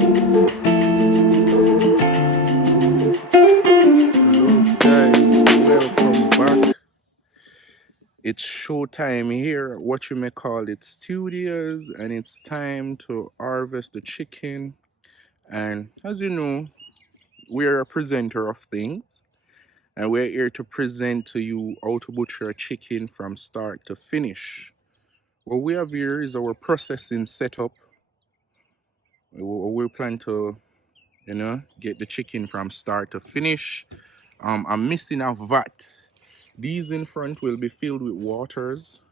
Hello, guys, welcome back. It's showtime here at what you may call it studios, and it's time to harvest the chicken. And as you know, we're a presenter of things, and we're here to present to you how to butcher a chicken from start to finish. What we have here is our processing setup. We plan to, get the chicken from start to finish. I'm missing a vat. These in front will be filled with waters,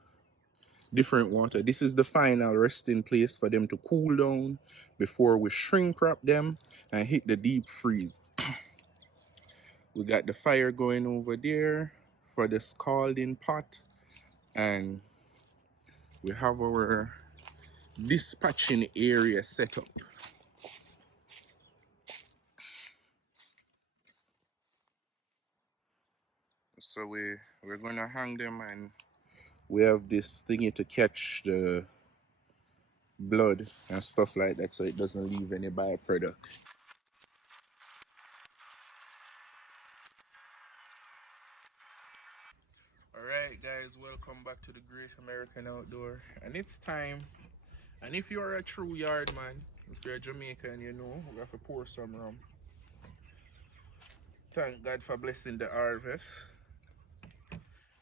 different water. This is the final resting place for them to cool down before we shrink wrap them and hit the deep freeze. We got the fire going over there for the scalding pot, and we have our dispatching area set up. So we're gonna hang them, and we have this thingy to catch the blood and stuff like that so it doesn't leave any byproduct. Alright guys, welcome back to the Great American Outdoor. And it's time. And if you're a true yard man, if you're Jamaican, you know, we have to pour some rum. Thank God for blessing the harvest.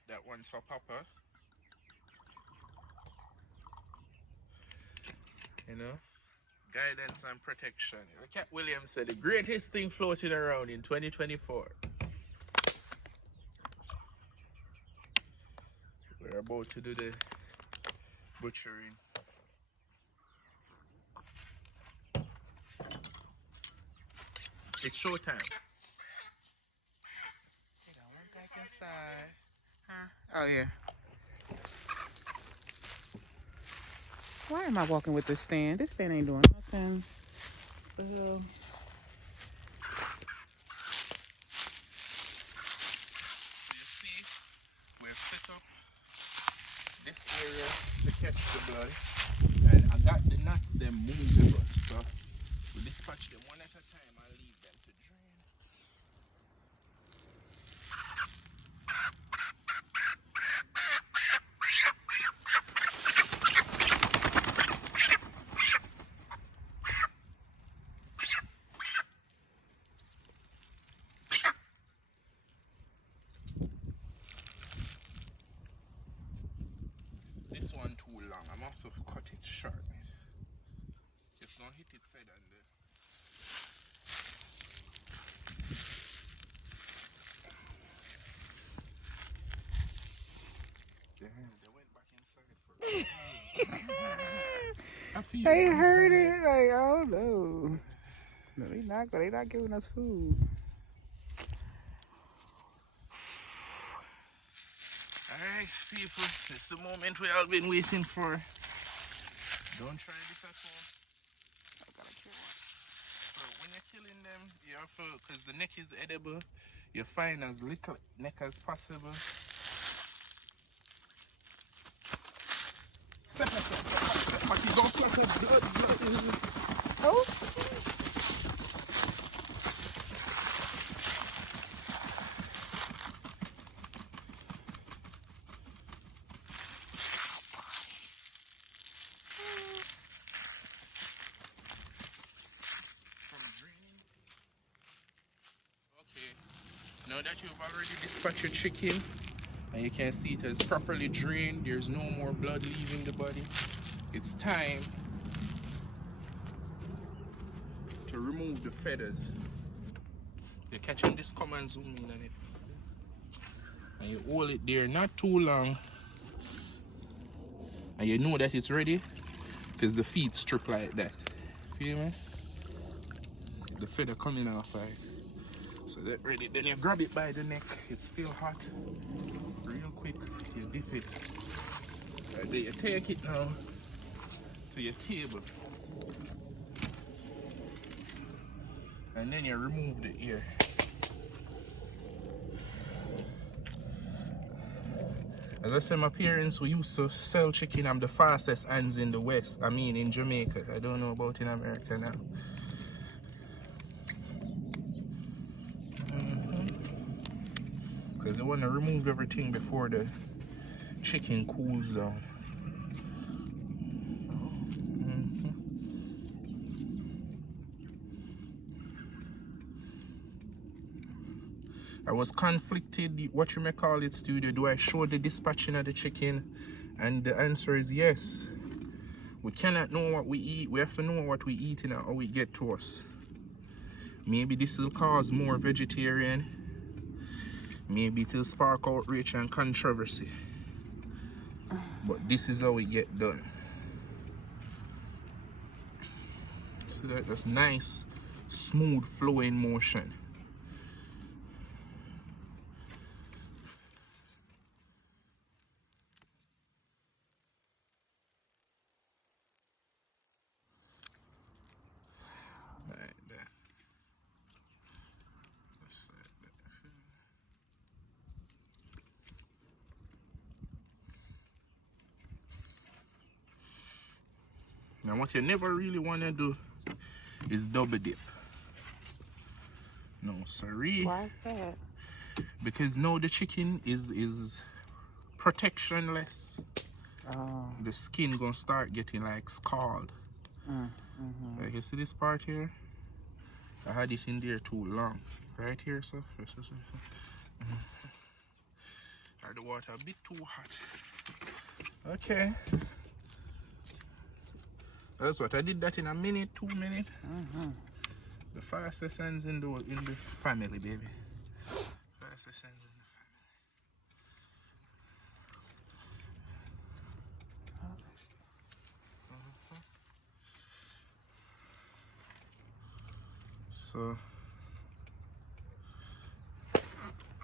That one's for Papa. You know? Guidance and protection. Cat Williams said the greatest thing floating around in 2024. We're about to do the butchering. It's showtime. You know, look back inside. Huh? Oh yeah. Why am I walking with this stand? This stand ain't doing nothing. You See, we've set up this area to catch the blood, and I got the nuts them movable, so we dispatch them one at a time and leave them to drain. This one too long, I'm have to cut it short. It's gonna hit it side and they went back inside for I feel they heard it like, oh no. No, they not giving us food. Alright people, it's the moment we all been waiting for. Don't try this at home. I gotta kill one. So when you're killing them, you have to, because the neck is edible, you find as little neck as possible. Step back, don't cut the blood. Oh, Okay, now that you've already dispatched your chicken and you can see it has properly drained, there's no more blood leaving the body, it's time to remove the feathers. You're catching this, come and zoom in on it. And you hold it there not too long, and you know that it's ready because the feet strip like that. Feel me? The feather coming off like. So that ready, then you grab it by the neck, it's still hot. Real quick, you dip it. Right there, you take it now to your table. And then you remove the ear. As I said, my parents who used to sell chicken, I'm the fastest hands in the West. I mean in Jamaica. I don't know about in America now. because you want to remove everything before the chicken cools down. I was conflicted, what you may call it, studio. Do I show the dispatching of the chicken? And the answer is yes. We cannot know what we eat. We have to know what we eat and how it get to us. Maybe this will cause more vegetarian. Maybe it will spark outrage and controversy. But this is how it get done. See that? That's nice, smooth flowing motion. Now what you never really want to do is double dip. No, sorry. Why is that? Because now the chicken is protectionless. Oh. The skin gonna start getting like scald. Like you see this part here? I had it in there too long. Right here, so. Are the water a bit too hot? Okay. That's what I did that in a minute, 2 minutes. The fastest hands in the family, baby. Fastest hands in the family. So.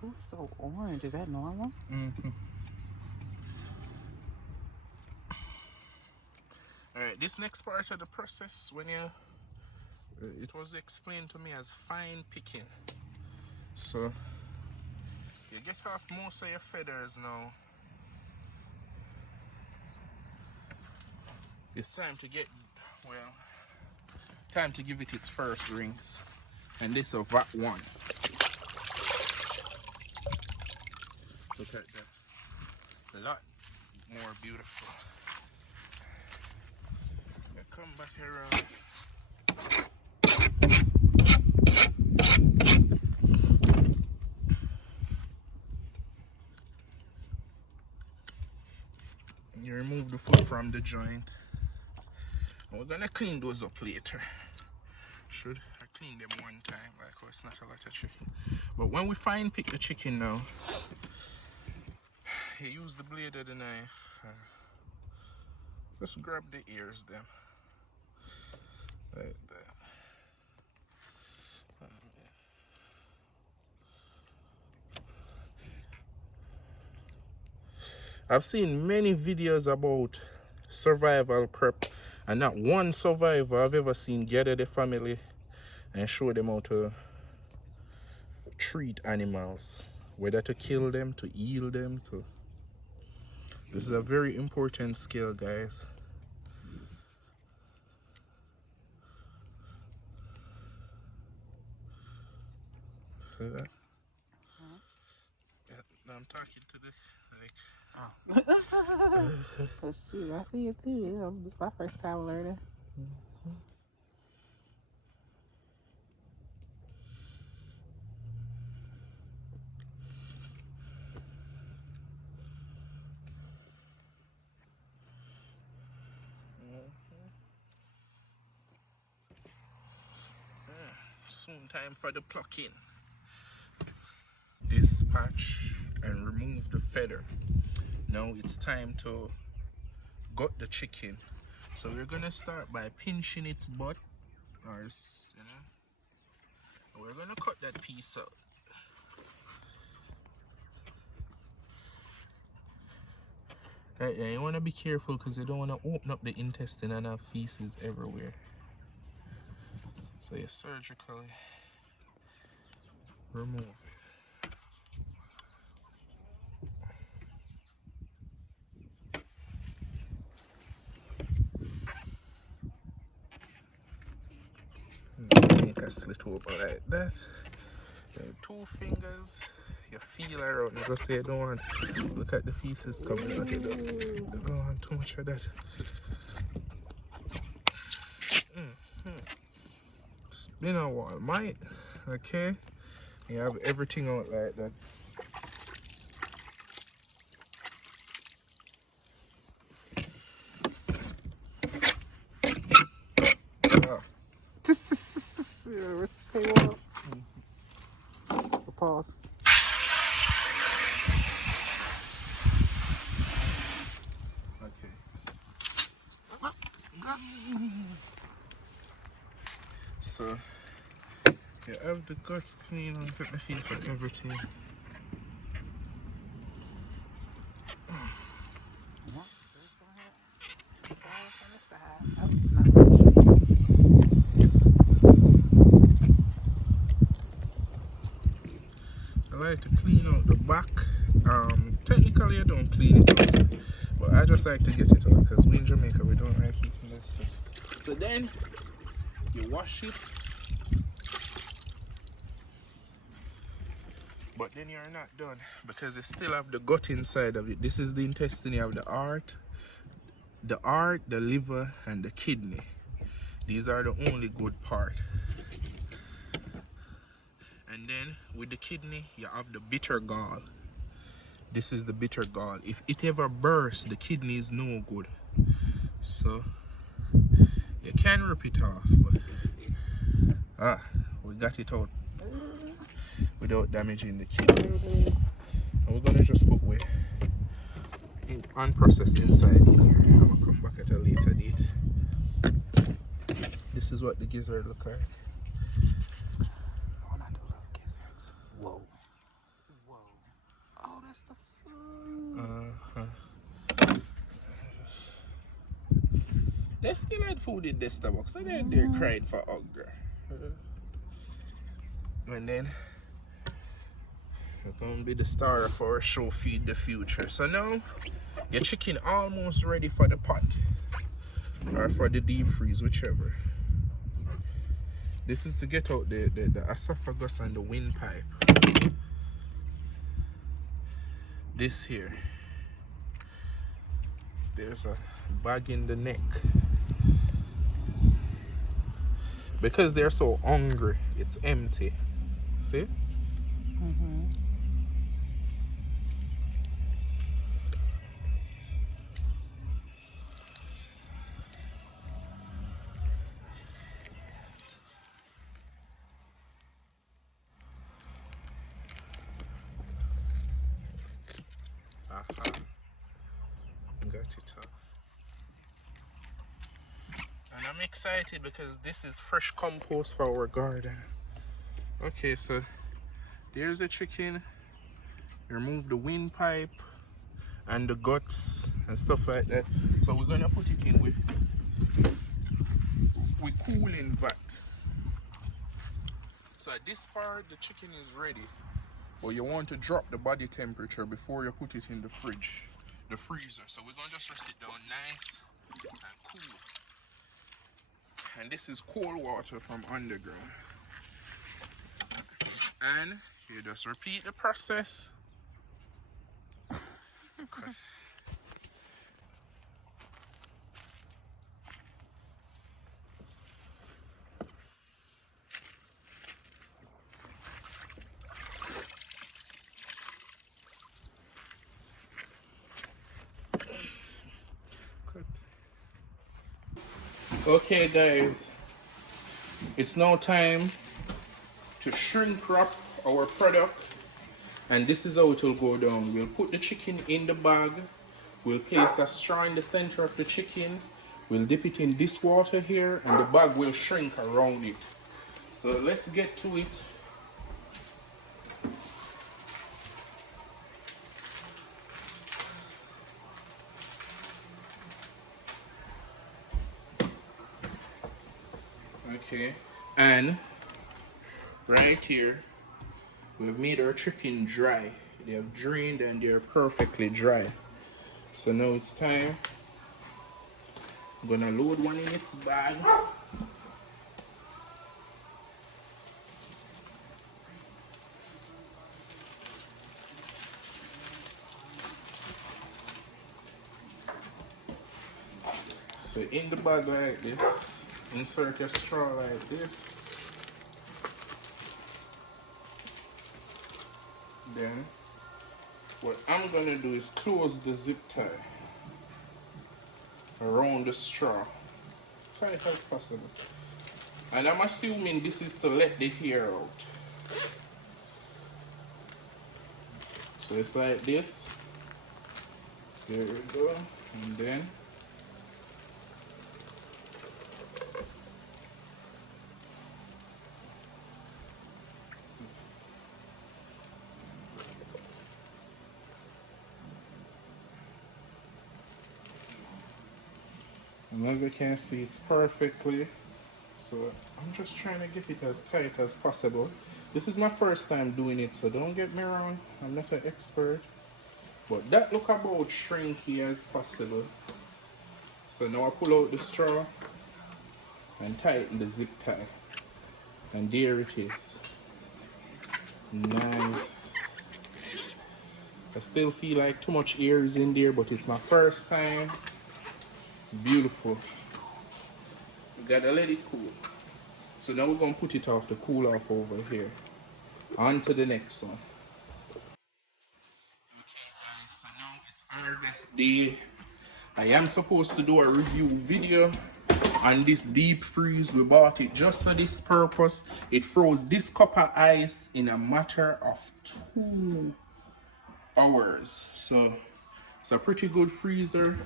Oh, it's so orange. Is that normal? Alright, this next part of the process, when you it was explained to me as fine picking. So you get off most of your feathers now. It's time to time to give it its first rings. And this is that one. Look at that. A lot more beautiful. Come back around. You remove the foot from the joint. And we're gonna clean those up later. Should I clean them one time? Like, oh, it's not a lot of chicken. But when we fine pick the chicken now, you use the blade of the knife. Just grab the ears them. Like that. I've seen many videos about survival prep, and not one survivor I've ever seen gather the family and show them how to treat animals, whether to kill them, to heal them, to. This is a very important skill, guys. See that? Yeah, I'm talking to the like. Oh. Oh shoot, I see it too. It's my first time learning. Soon time for the plucking. Dispatch and remove the feather. Now it's time to gut the chicken. So we're gonna start by pinching its butt, or we're gonna cut that piece out. Right, yeah, you wanna be careful because you don't wanna open up the intestine and have feces everywhere. So you surgically remove it. Make a slit over like that. Then 2 fingers, you feel around because you don't want look at the feces coming out. You don't want too much of that. It's been a while, mate. Okay, you have everything out like that. Stay up. Pause. Okay. So you have the guts clean and put the feet and everything. I like to clean out the back. Technically I don't clean it out, but I just like to get it out because we in Jamaica we don't like eating this stuff. So then you wash it, but then you're not done because you still have the gut inside of it. This is the intestine. You have the heart, the liver, and the kidney. These are the only good part. And then with the kidney, you have the bitter gall. This is the bitter gall. If it ever bursts, the kidney is no good. So you can rip it off, but we got it out without damaging the kidney. And we're gonna just put unprocessed inside in here. I'm gonna come back at a later date. This is what the gizzard look like. Oh, I do love gizzards. Whoa. Whoa. Oh, that's the food. They still had food in this box, so they cried for hunger. And then we're gonna be the star of our show, Feed the Future. So now your chicken almost ready for the pot or for the deep freeze, whichever. This is to get out the esophagus and the windpipe. This here, there's a bag in the neck. Because they're so hungry, it's empty. See? Mm-hmm. Got it up. And I'm excited because this is fresh compost for our garden. Okay, so there's the chicken. Remove the windpipe and the guts and stuff like that. So we're gonna put it in with cooling vat. So at this part the chicken is ready, but you want to drop the body temperature before you put it in the freezer. So we're gonna just rest it down nice and cool. And this is cold water from underground. And you just repeat the process. Okay guys, it's now time to shrink wrap our product, and this is how it will go down. We'll put the chicken in the bag, we'll place a straw in the center of the chicken, we'll dip it in this water here, and the bag will shrink around it. So let's get to it. Okay, and right here we've made our chicken dry. They have drained and they're perfectly dry. So now it's time. I'm gonna load one in its bag. So in the bag like this, insert your straw like this. Then what I'm gonna do is close the zip tie around the straw, tight as possible. And I'm assuming this is to let the hair out. So it's like this. There we go. And then and as you can see, it's perfectly. So I'm just trying to get it as tight as possible. This is my first time doing it, so don't get me wrong, I'm not an expert. But that look about shrinky as possible. So now I pull out the straw and tighten the zip tie. And there it is. Nice. I still feel like too much air is in there, but it's my first time. It's beautiful. We gotta let it cool. So now we're gonna put it off to cool off over here. On to the next one. Okay guys, so now it's harvest day. I am supposed to do a review video on this deep freeze. We bought it just for this purpose. It froze this cup of ice in a matter of 2 hours. So it's a pretty good freezer.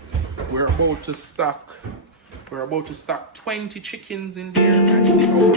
We're about to stock 20 chickens in there and see how